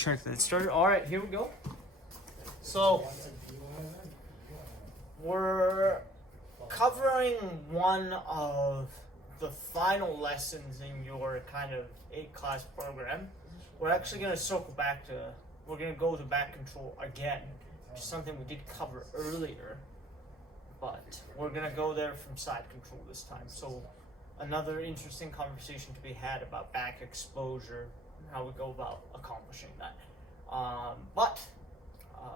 try to get started. All right, here we go. So we're covering one of the final lessons in your kind of 8-class program. We're actually going to circle back to, we're going to go to back control again, which is something we did cover earlier, but we're going to go there from side control this time. So another interesting conversation to be had about back exposure and how we go about accomplishing that.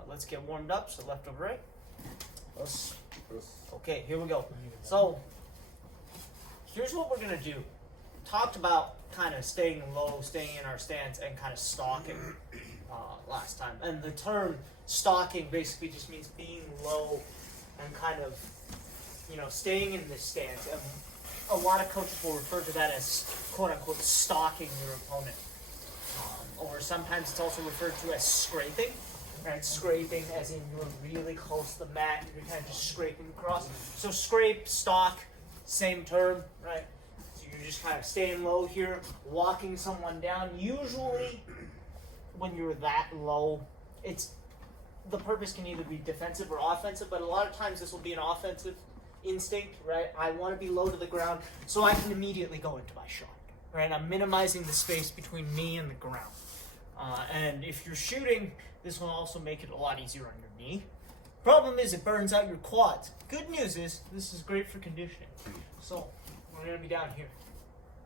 Let's get warmed up. So left over right. Okay, here we go. So here's what we're gonna do. Talked about kind of staying low, staying in our stance, and kind of stalking last time. And the term stalking basically just means being low and kind of, staying in this stance. And a lot of coaches will refer to that as quote unquote stalking your opponent. Or sometimes it's also referred to as scraping. Right, scraping as in you're really close to the mat, you're kind of just scraping across. So scrape, stalk, same term, right? So you're just kind of staying low here, walking someone down. Usually, when you're that low, the purpose can either be defensive or offensive, but a lot of times this will be an offensive instinct, right? I want to be low to the ground so I can immediately go into my shot, right? I'm minimizing the space between me and the ground. And if you're shooting, this will also make it a lot easier on your knee. Problem is it burns out your quads. Good news is this is great for conditioning. So we're going to be down here.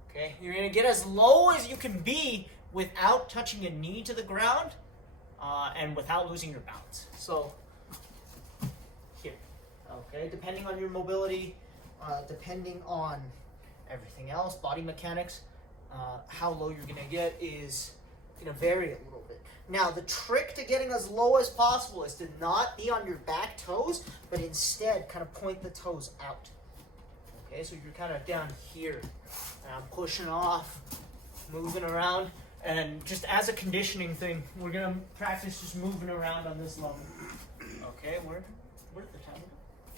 Okay, you're going to get as low as you can be without touching a knee to the ground and without losing your balance. So here. Okay, depending on your mobility, depending on everything else, body mechanics, how low you're going to get is going to vary a little bit. Now, the trick to getting as low as possible is to not be on your back toes, but instead kind of point the toes out. Okay, so you're kind of down here. And I'm pushing off, moving around, and just as a conditioning thing, we're going to practice just moving around on this level. Okay, where did the time go?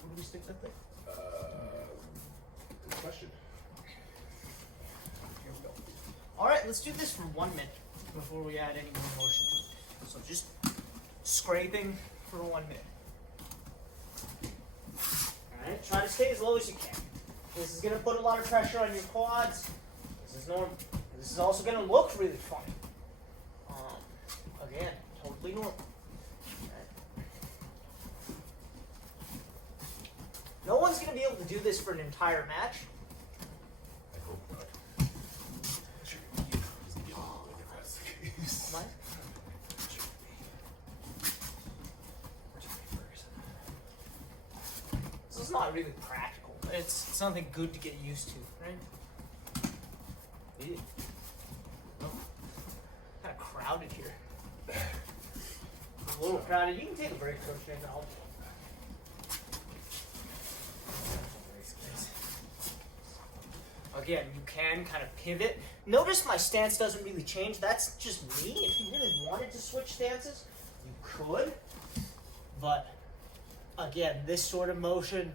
Where do we stick that thing? Good question. Here we go. All right, let's do this for 1 minute before we add any more motion to it. So just scraping for 1 minute. Alright, try to stay as low as you can. This is going to put a lot of pressure on your quads. This is normal. This is also going to look really fun. Again, totally normal. Right. No one's going to be able to do this for an entire match. I hope not. Mine? This is not really practical. It's something good to get used to, right? Yeah. Oh. Kind of crowded here. A little crowded. You can take a break, Coach Jan. Again, you can kind of pivot. Notice my stance doesn't really change. That's just me. If you really wanted to switch stances, you could. But again, this sort of motion,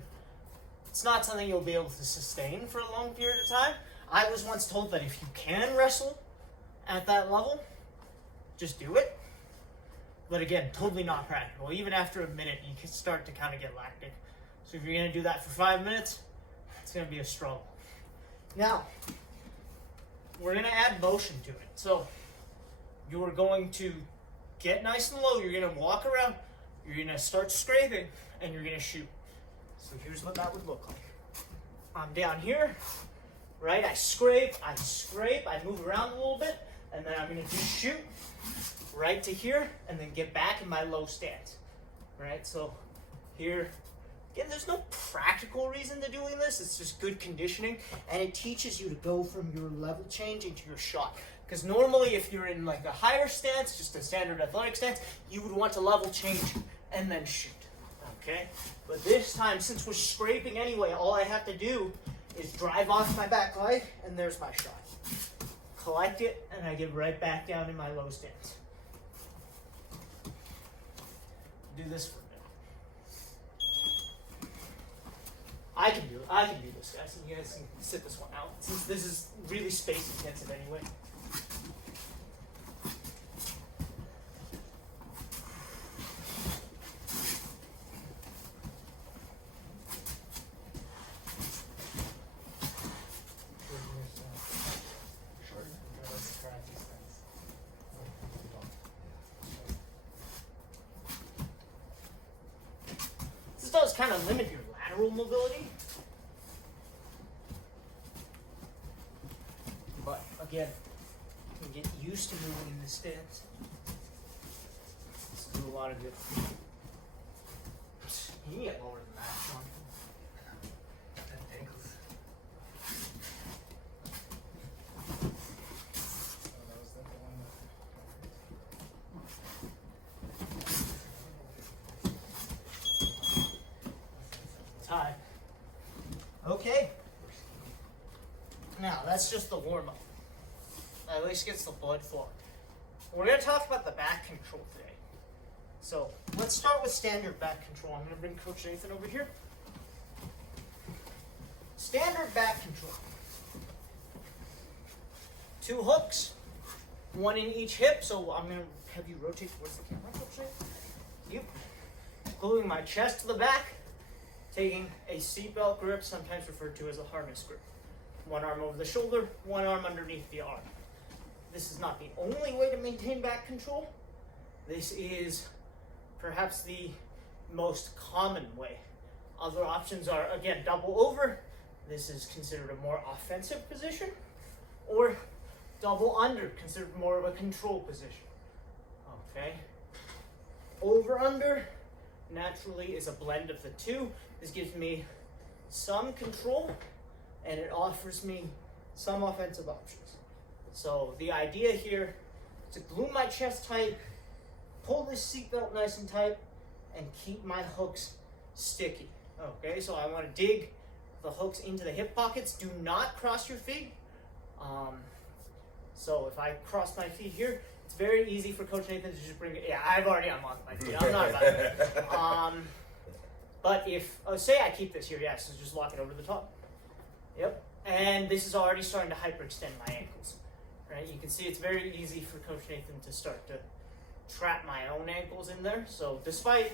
it's not something you'll be able to sustain for a long period of time. I was once told that if you can wrestle at that level, just do it. But again, totally not practical. Even after a minute, you can start to kind of get lactic. So if you're going to do that for 5 minutes, it's going to be a struggle. Now, we're going to add motion to it. So you're going to get nice and low. You're going to walk around. You're going to start scraping, and you're going to shoot. So here's what that would look like. I'm down here, right? I scrape, I move around a little bit, and then I'm going to just shoot right to here, and then get back in my low stance, right? So here, again, there's no practical reason to doing this. It's just good conditioning, and it teaches you to go from your level change into your shot. Because normally, if you're in like a higher stance, just a standard athletic stance, you would want to level change and then shoot. Okay? But this time, since we're scraping anyway, all I have to do is drive off my back leg, and there's my shot. Collect it, and I get right back down in my low stance. Do this for a minute. I can do it. I can do this, guys. And you guys can sit this one out, since this is really space intensive anyway. does kind of limit your lateral mobility. But again, you can get used to moving in this stance. Let's do a lot of it. You can get lower than that, Sean. Ankles. Tie. Okay. Now, that's just the warm-up. At least gets the blood flowing. We're going to talk about the back control today. So, let's start with standard back control. I'm going to bring Coach Nathan over here. Standard back control. 2 hooks, 1 in each hip. So, I'm going to have you rotate towards the camera, Coach Nathan. Yep. Gluing my chest to the back. Taking a seatbelt grip, sometimes referred to as a harness grip. 1 arm over the shoulder, 1 arm underneath the arm. This is not the only way to maintain back control. This is perhaps the most common way. Other options are, again, double over. This is considered a more offensive position. Or double under, considered more of a control position. Okay. Over under naturally is a blend of the two. This gives me some control and it offers me some offensive options. So the idea here is to glue my chest tight, pull this seatbelt nice and tight, and keep my hooks sticky. Okay, so I want to dig the hooks into the hip pockets. Do not cross your feet. So if I cross my feet here, it's very easy for Coach Nathan to just bring it. Yeah, I've already unlocked my feet. I'm not about it. But if, say I keep this here, yeah, so just lock it over the top. Yep. And this is already starting to hyperextend my ankles. Right? You can see it's very easy for Coach Nathan to start to trap my own ankles in there. So despite,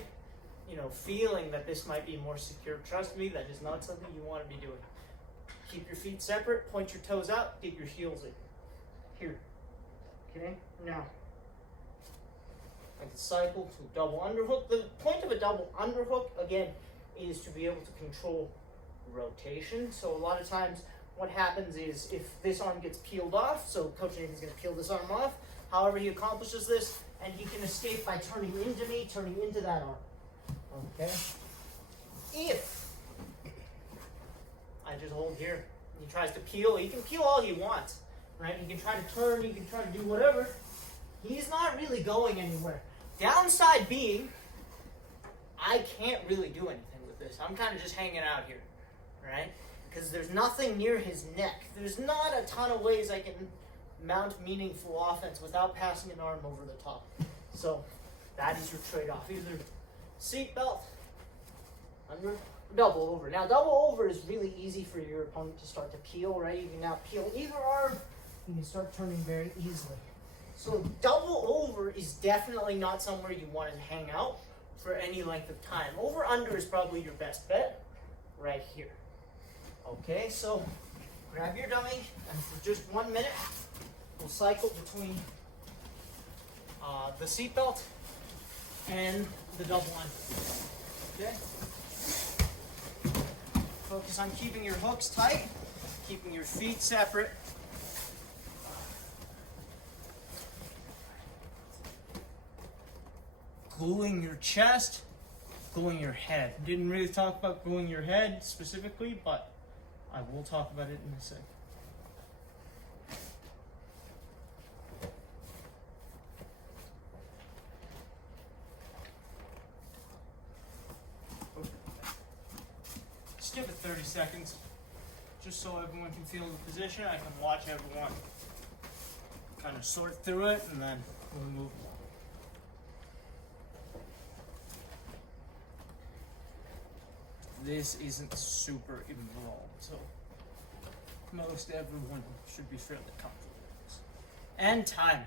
feeling that this might be more secure, trust me, that is not something you want to be doing. Keep your feet separate, point your toes out, dig your heels in. Here. Okay? Now, I can cycle to a double underhook. The point of a double underhook, again, is to be able to control rotation. So a lot of times what happens is if this arm gets peeled off, so Coach Nathan's going to peel this arm off, however he accomplishes this, and he can escape by turning into me, turning into that arm. Okay? If I just hold here, he tries to peel, he can peel all he wants, right? He can try to turn, he can try to do whatever. He's not really going anywhere. Downside being, I can't really do anything with this. I'm kind of just hanging out here, right? Because there's nothing near his neck. There's not a ton of ways I can mount meaningful offense without passing an arm over the top. So that is your trade-off. Either seatbelt, under, double over. Now double over is really easy for your opponent to start to peel, right? You can now peel either arm. You can start turning very easily. So double over is definitely not somewhere you want to hang out for any length of time. Over under is probably your best bet right here. Okay, so grab your dummy and for just 1 minute, we'll cycle between the seatbelt and the double under. Okay? Focus on keeping your hooks tight, keeping your feet separate. Gluing your chest, gluing your head. Didn't really talk about gluing your head specifically, but I will talk about it in a second. Just give it 30 seconds, just so everyone can feel the position. I can watch everyone kind of sort through it, and then we'll move on. This isn't super involved, so most everyone should be fairly comfortable with this. And time.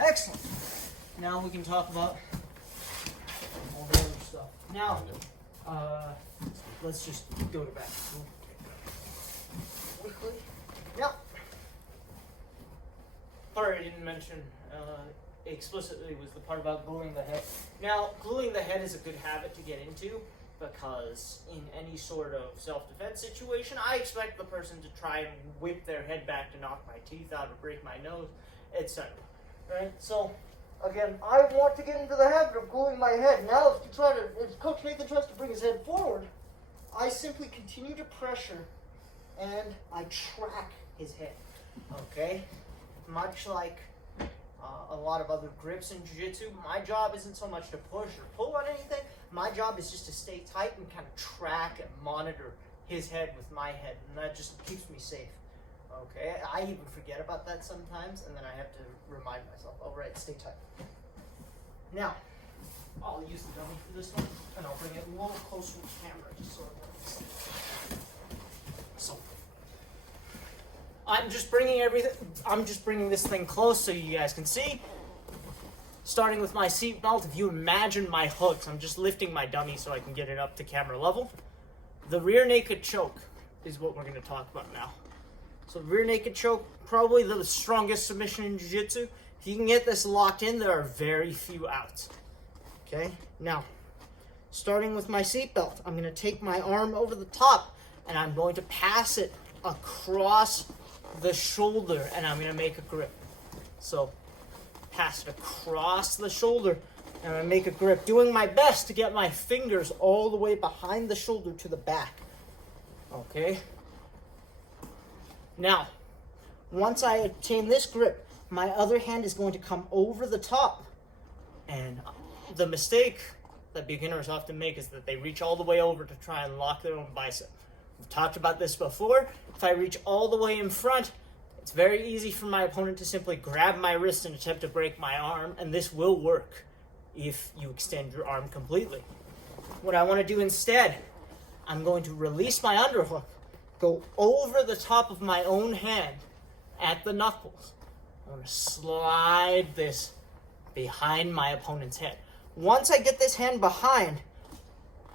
Excellent. Now we can talk about all the other stuff. Now, let's just go to back to school quickly. Now, part I didn't mention explicitly was the part about gluing the head. Now, gluing the head is a good habit to get into, because in any sort of self-defense situation, I expect the person to try and whip their head back to knock my teeth out or break my nose, etc. Right? So, again, I want to get into the habit of gluing my head. Now, if Coach Nathan tries to bring his head forward, I simply continue to pressure and I track his head. Okay? Much like a lot of other grips in jiu-jitsu, my job isn't so much to push or pull on anything. My job is just to stay tight and kind of track and monitor his head with my head, and that just keeps me safe. Okay, I even forget about that sometimes, and then I have to remind myself, all right, stay tight. Now, I'll use the dummy for this one, and I'll bring it a little closer to the camera, just so everyone can see. So, I'm just bringing this thing close so you guys can see. Starting with my seat belt, if you imagine my hooks, I'm just lifting my dummy so I can get it up to camera level. The rear naked choke is what we're going to talk about now. So rear naked choke, probably the strongest submission in jiu-jitsu. If you can get this locked in, there are very few outs. Okay, now, starting with my seat belt, I'm going to take my arm over the top and I'm going to pass it across the shoulder and I'm going to make a grip. So, pass it across the shoulder and I make a grip, doing my best to get my fingers all the way behind the shoulder to the back. Okay? Now, once I obtain this grip, my other hand is going to come over the top. And the mistake that beginners often make is that they reach all the way over to try and lock their own bicep. We've talked about this before. If I reach all the way in front, it's very easy for my opponent to simply grab my wrist and attempt to break my arm, and this will work if you extend your arm completely. What I want to do instead, I'm going to release my underhook, go over the top of my own hand at the knuckles. I'm going to slide this behind my opponent's head. Once I get this hand behind,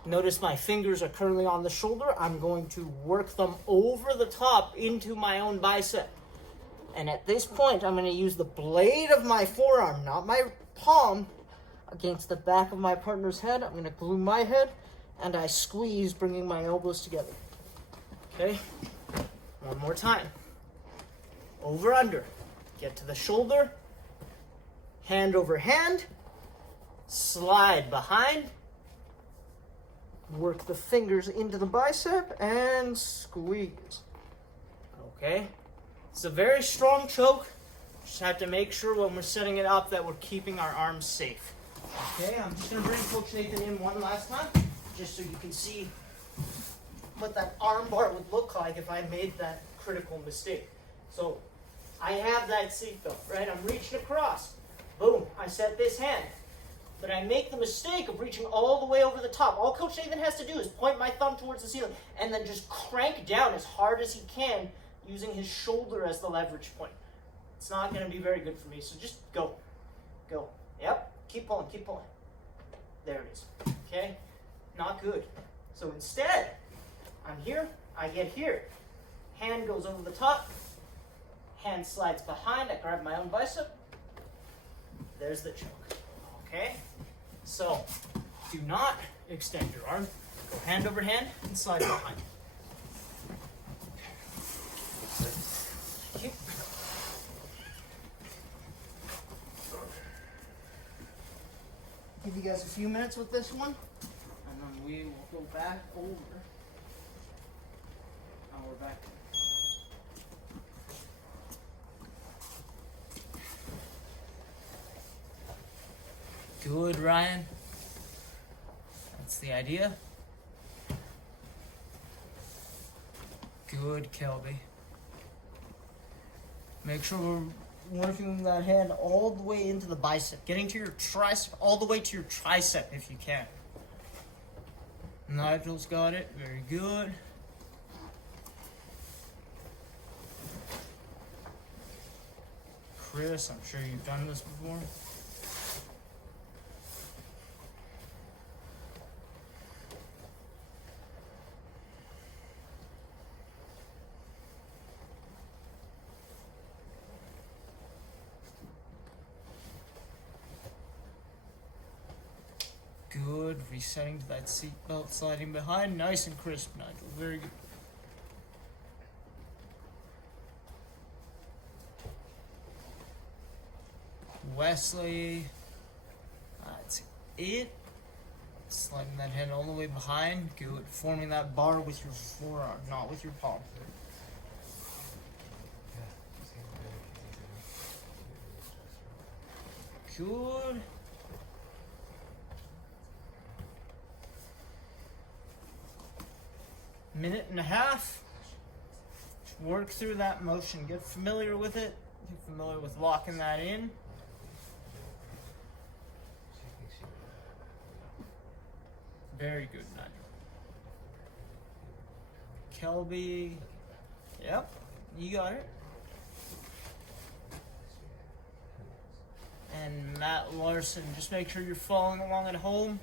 notice my fingers are currently on the shoulder. I'm going to work them over the top into my own bicep. And at this point, I'm going to use the blade of my forearm, not my palm, against the back of my partner's head. I'm going to glue my head, and I squeeze, bringing my elbows together. Okay? One more time. Over, under. Get to the shoulder. Hand over hand. Slide behind. Work the fingers into the bicep, and squeeze. Okay? It's a very strong choke. Just have to make sure when we're setting it up that we're keeping our arms safe. Okay, I'm just going to bring Coach Nathan in one last time, just so you can see what that arm bar would look like if I made that critical mistake. So, I have that seatbelt, right? I'm reaching across. Boom, I set this hand. But I make the mistake of reaching all the way over the top. All Coach Nathan has to do is point my thumb towards the ceiling and then just crank down as hard as he can, using his shoulder as the leverage point. It's not going to be very good for me, so just go. Go. Yep. Keep pulling, keep pulling. There it is. Okay? Not good. So instead, I'm here, I get here. Hand goes over the top. Hand slides behind. I grab my own bicep. There's the choke. Okay? So, do not extend your arm. Go hand over hand and slide behind. Give you guys a few minutes with this one, and then we will go back over. And we're back. Good, Ryan. That's the idea. Good, Kelby. Make sure we're working that hand all the way into the bicep, getting to your tricep, all the way to your tricep if you can. Nigel's got it. Very good. Chris, I'm sure you've done this before. Good, setting to that seat belt sliding behind. Nice and crisp, Nigel. Very good. Wesley. That's it. Sliding that hand all the way behind. Good. Forming that bar with your forearm, not with your palm. Good. Minute and a half. Just work through that motion. Get familiar with it. Get familiar with locking that in. Very good, Nigel. Kelby. Yep, you got it. And Matt Larson. Just make sure you're following along at home.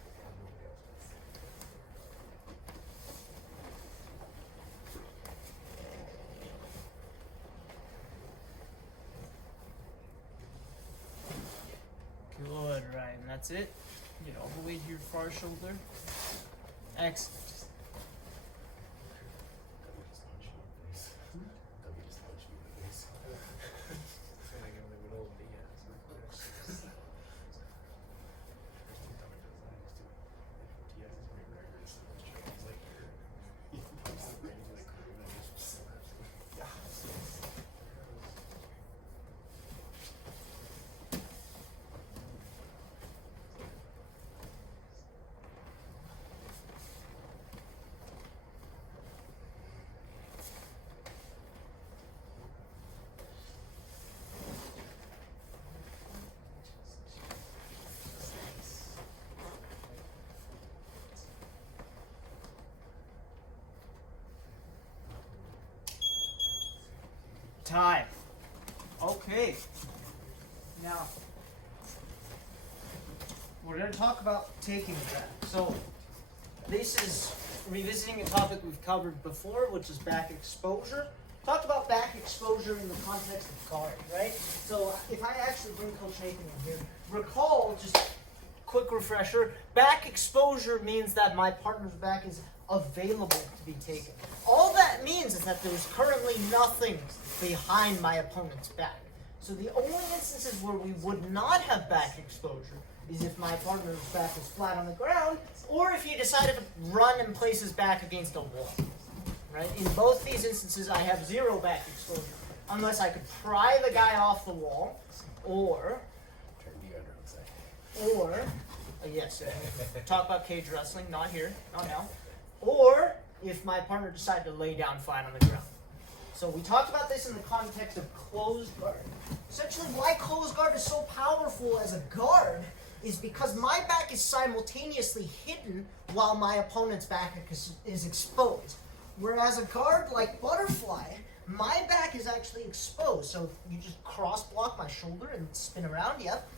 Good, Ryan. That's it. Get all the way to your far shoulder. Excellent. Time. Okay. Now, we're going to talk about taking back. So, this is revisiting a topic we've covered before, which is back exposure. Talked about back exposure in the context of guard, right? So, if I actually bring Coach Nathan in here, recall, just quick refresher, back exposure means that my partner's back is available to be taken. All that means is that there's currently nothing behind my opponent's back. So the only instances where we would not have back exposure is if my partner's back is flat on the ground, or if he decided to run and place his back against a wall. Right? In both these instances, I have zero back exposure, unless I could pry the guy off the wall, or yes, talk about cage wrestling, not here, not now. Or if my partner decided to lay down flat on the ground. So we talked about this in the context of closed guard. Essentially, why closed guard is so powerful as a guard is because my back is simultaneously hidden while my opponent's back is exposed. Whereas a guard like butterfly, my back is actually exposed. So you just cross block my shoulder and spin around, yep.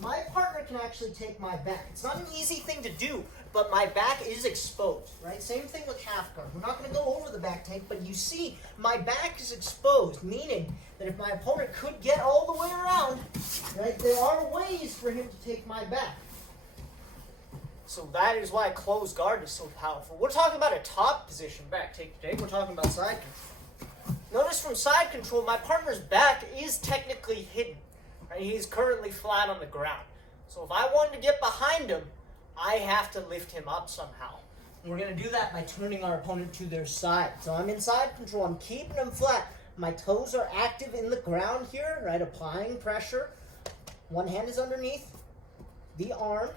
My partner can actually take my back. It's not an easy thing to do, but my back is exposed, right? Same thing with half guard. We're not going to go over the back take, but you see my back is exposed, meaning that if my opponent could get all the way around, right, there are ways for him to take my back. So that is why closed guard is so powerful. We're talking about a top position back take today. We're talking about side control. Notice from side control, my partner's back is technically hidden. Right? He's currently flat on the ground. So if I wanted to get behind him, I have to lift him up somehow. And we're going to do that by turning our opponent to their side. So I'm in side control. I'm keeping him flat. My toes are active in the ground here, right? Applying pressure. One hand is underneath the arm.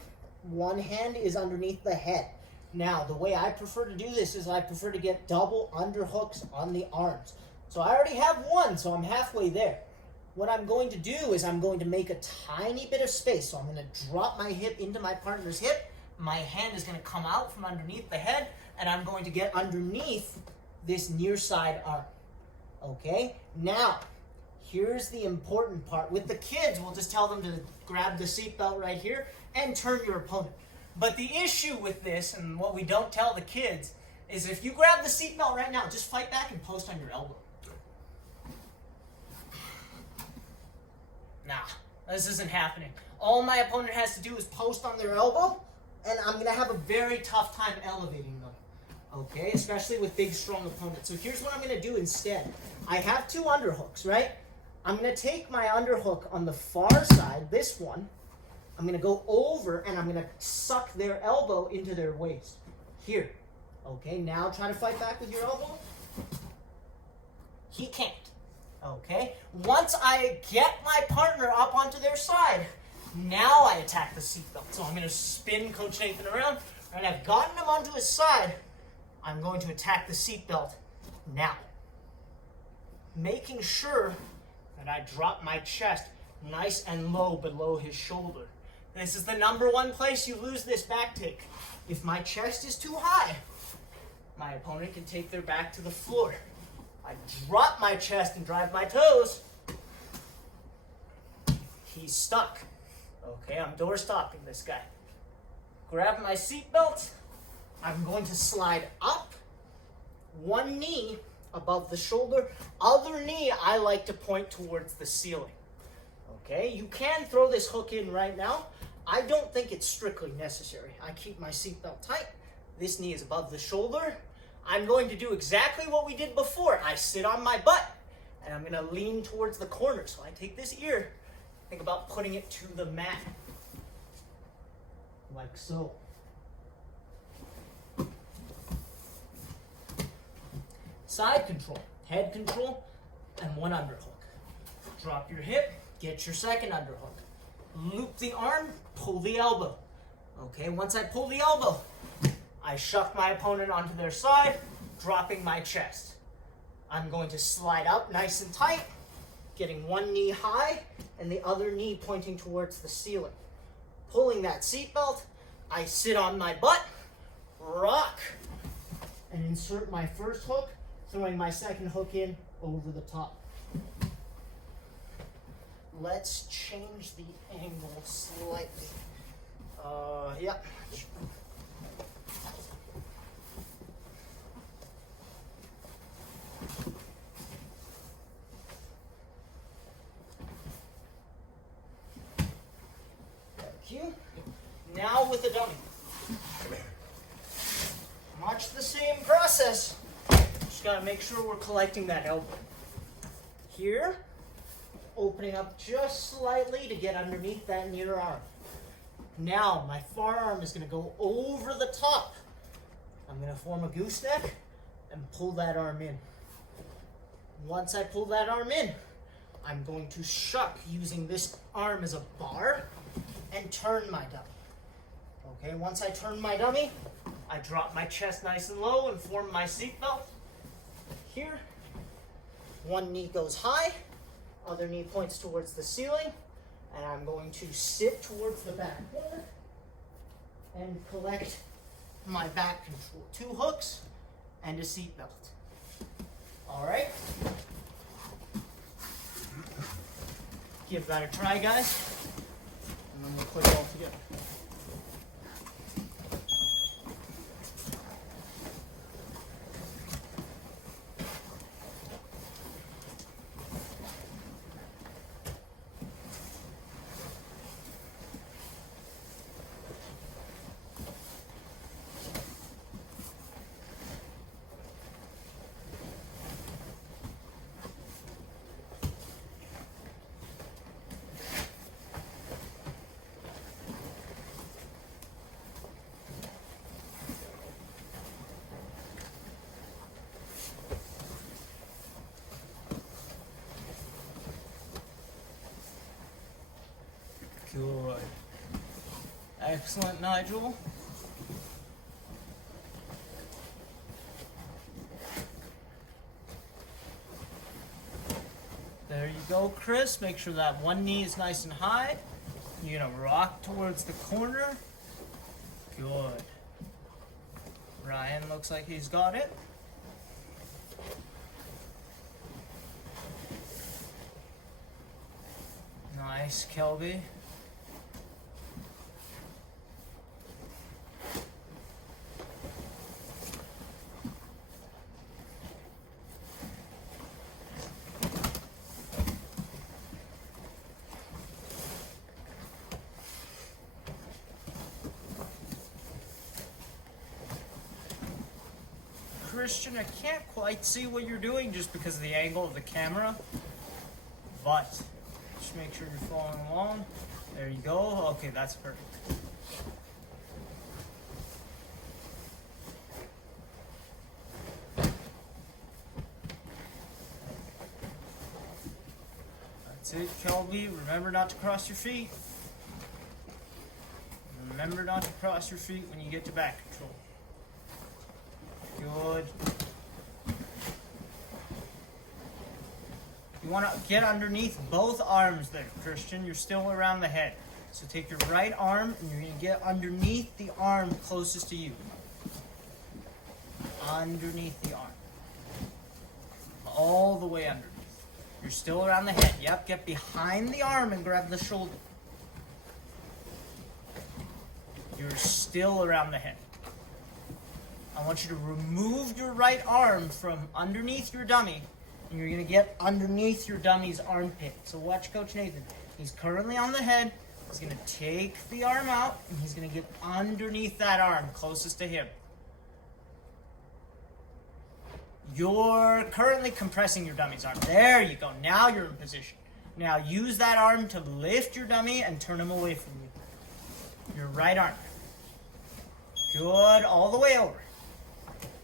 One hand is underneath the head. Now, the way I prefer to do this is I prefer to get double underhooks on the arms. So I already have one, so I'm halfway there. What I'm going to do is I'm going to make a tiny bit of space. So I'm going to drop my hip into my partner's hip. My hand is going to come out from underneath the head, and I'm going to get underneath this near side arm. Okay? Now, here's the important part. With the kids, we'll just tell them to grab the seatbelt right here and turn your opponent. But the issue with this, and what we don't tell the kids, is if you grab the seatbelt right now, just fight back and post on your elbow. Nah, this isn't happening. All my opponent has to do is post on their elbow, and I'm going to have a very tough time elevating them. Okay, especially with big, strong opponents. So here's what I'm going to do instead. I have 2 underhooks, right? I'm going to take my underhook on the far side, this one. I'm going to go over, and I'm going to suck their elbow into their waist. Here. Okay, now try to fight back with your elbow. He can't. Okay, once I get my partner up onto their side, now I attack the seatbelt. So I'm going to spin Coach Nathan around, and I've gotten him onto his side. I'm going to attack the seatbelt now. Making sure that I drop my chest nice and low below his shoulder. This is the #1 place you lose this back take. If my chest is too high, my opponent can take their back to the floor. I drop my chest and drive my toes. He's stuck. Okay, I'm door stopping this guy. Grab my seatbelt. I'm going to slide up. 1 knee above the shoulder. Other knee I like to point towards the ceiling. Okay, you can throw this hook in right now. I don't think it's strictly necessary. I keep my seatbelt tight. This knee is above the shoulder. I'm going to do exactly what we did before. I sit on my butt, and I'm going to lean towards the corner. So I take this ear, think about putting it to the mat, like so. Side control, head control, and 1 underhook. Drop your hip, get your second underhook. Loop the arm, pull the elbow. Okay, once I pull the elbow, I shuck my opponent onto their side, dropping my chest. I'm going to slide up nice and tight, getting 1 knee high and the other knee pointing towards the ceiling. Pulling that seatbelt, I sit on my butt, rock, and insert my first hook, throwing my second hook in over the top. Let's change the angle slightly. Yeah. Thank you. Now with the dummy. Much the same process. Just gotta make sure we're collecting that elbow. Here, opening up just slightly to get underneath that near arm. Now, my forearm is gonna go over the top. I'm gonna form a gooseneck and pull that arm in. Once I pull that arm in, I'm going to shuck using this arm as a bar and turn my dummy. Okay, once I turn my dummy, I drop my chest nice and low and form my seatbelt. Here, 1 knee goes high, other knee points towards the ceiling, and I'm going to sit towards the back corner and collect my back control. 2 hooks and a seatbelt. All right. Give that a try, guys, and then we'll put it all together. Good. Excellent, Nigel. There you go, Chris. Make sure that 1 knee is nice and high. You're gonna rock towards the corner. Good. Ryan looks like he's got it. Nice, Kelby. Christian, I can't quite see what you're doing just because of the angle of the camera. But just make sure you're following along. There you go. Okay, that's perfect. That's it, Kelby. Remember not to cross your feet. Remember not to cross your feet when you get to back control. Good. You want to get underneath both arms there, Christian. You're still around the head. So take your right arm and you're going to get underneath the arm closest to you. Underneath the arm. All the way underneath. You're still around the head. Yep, get behind the arm and grab the shoulder. You're still around the head. I want you to remove your right arm from underneath your dummy, and you're going to get underneath your dummy's armpit. So watch Coach Nathan. He's currently on the head. He's going to take the arm out, and he's going to get underneath that arm closest to him. You're currently compressing your dummy's arm. There you go. Now you're in position. Now use that arm to lift your dummy and turn him away from you. Your right arm. Good. All the way over.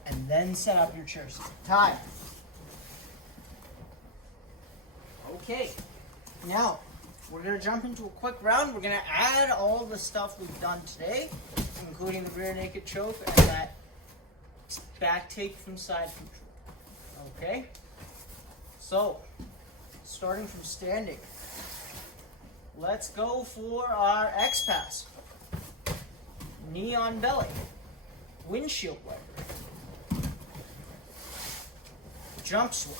And then set up your chair seat. Time. Okay. Now, we're going to jump into a quick round. We're going to add all the stuff we've done today, including the rear naked choke and that back take from side control. Okay? So, starting from standing, let's go for our X pass. Knee on belly. Windshield wiper. Jump switch.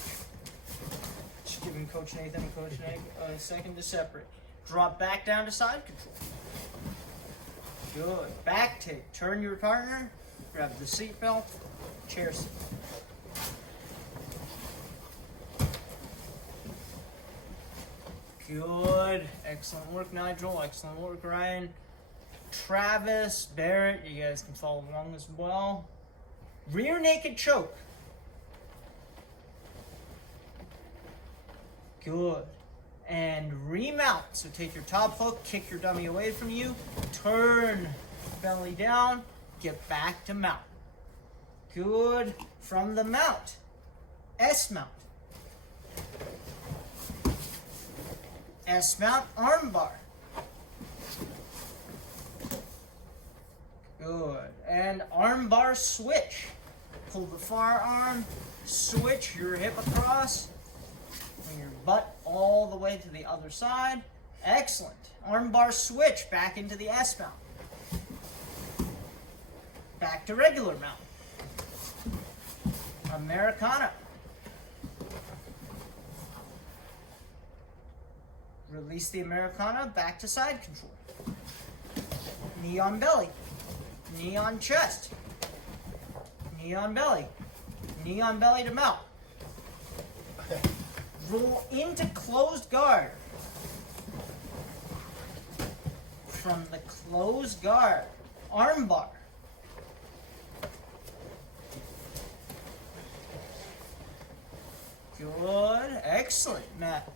Just giving Coach Nathan and Coach Nate a second to separate. Drop back down to side control. Good. Back take. Turn your partner. Grab the seat belt. Chair seat. Good. Excellent work, Nigel. Excellent work, Ryan. Travis, Barrett, you guys can follow along as well. Rear naked choke. Good. And remount. So take your top hook, kick your dummy away from you, turn belly down, get back to mount. Good. From the mount, S mount. S mount arm bar. Good. And arm bar switch. Pull the far arm, switch your hip across, bring your butt all the way to the other side. Excellent. Arm bar switch back into the S mount. Back to regular mount. Americana. Release the Americana, back to side control. Knee on belly. Knee on chest. Knee on belly. Knee on belly to mount. Roll into closed guard. From the closed guard, arm bar. Good. Excellent, Matt.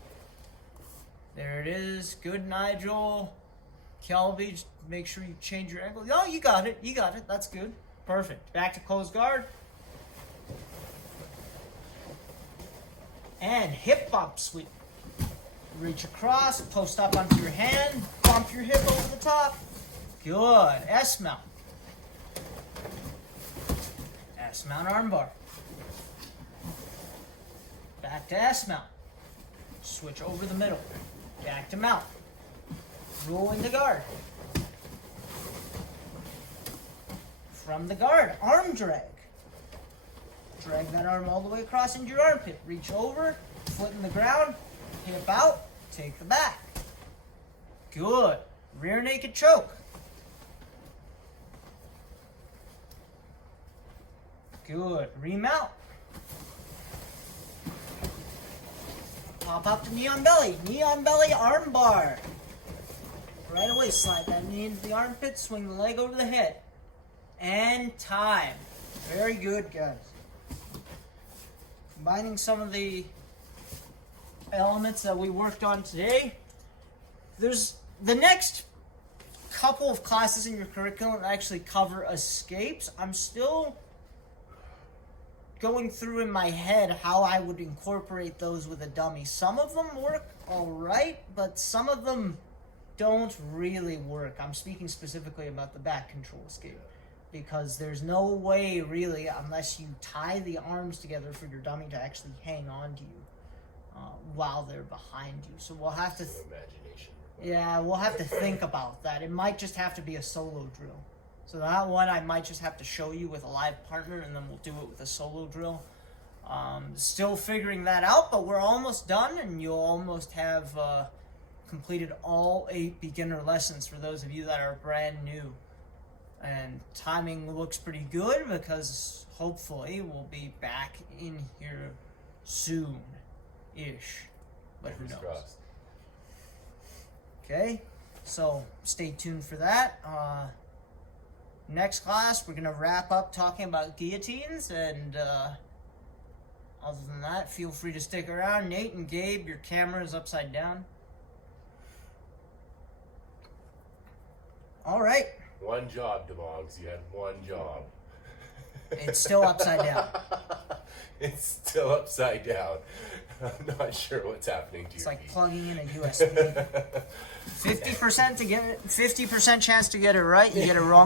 There it is. Good, Nigel. Kelby, just make sure you change your angle. Oh, you got it. You got it. That's good. Perfect. Back to closed guard. And hip bump sweep. Reach across, post up onto your hand, bump your hip over the top. Good. S mount. S mount armbar. Back to S mount. Switch over the middle. Back to mount. Roll into guard. From the guard, arm drag. Drag that arm all the way across into your armpit. Reach over, foot in the ground, hip out, take the back. Good. Rear naked choke. Good. Remount. Pop up to knee on belly. Knee on belly arm bar. Right away, slide that knee into the armpit, swing the leg over the head. And time. Very good, guys. combining some of the elements that we worked on today. There's the next couple of classes in your curriculum that actually cover escapes. I'm still going through in my head how I would incorporate those with a dummy. Some of them work all right, but some of them don't really work. I'm speaking specifically about the back control escape, because there's no way really, unless you tie the arms together for your dummy to actually hang on to you while they're behind you. So we'll have to Imagination. yeah, we'll have to think about that. It might just have to be a solo drill. So that one I might just have to show you with a live partner, and then we'll do it with a solo drill. Still figuring that out, but we're almost done, and you'll almost have completed all 8 beginner lessons for those of you that are brand new. And timing looks pretty good, because hopefully we'll be back in here soon-ish. But who knows? Crossed. Okay, so stay tuned for that. Next class, we're going to wrap up talking about guillotines, and other than that, feel free to stick around. Nate and Gabe, your camera is upside down. All right. One job, DeMongs. You had one job. It's still upside down. It's still upside down. I'm not sure what's happening to It's your like feet. plugging in a USB. 50% to get it, 50% chance to get it right. You get it wrong.